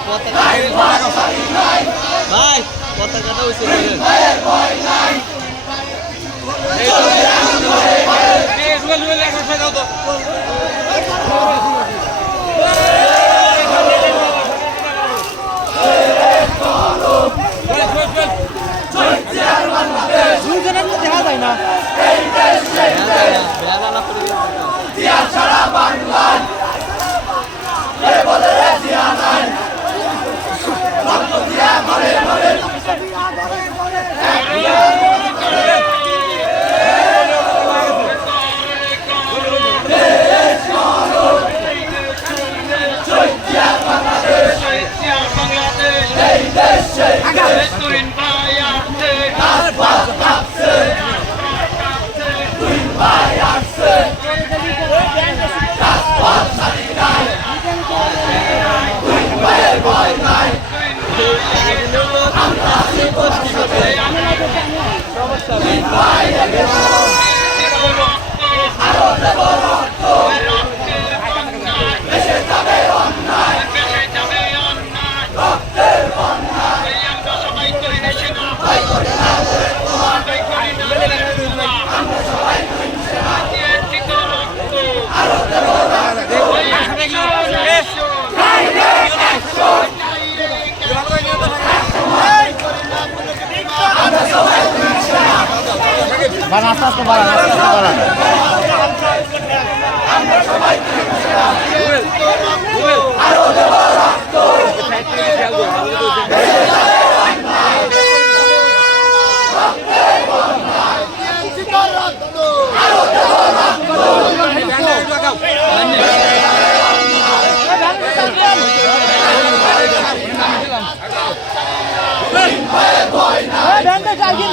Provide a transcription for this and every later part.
পতাকা ভাই পতাকাটা উচিত I got it. Let's go. বাড়ান আস্তে আস্তে বাড়ান আস্তে আস্তে বাড়ান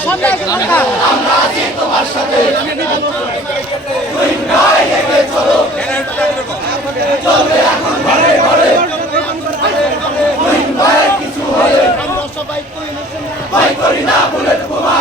সামনে ভয় করি না বুলেট বোমা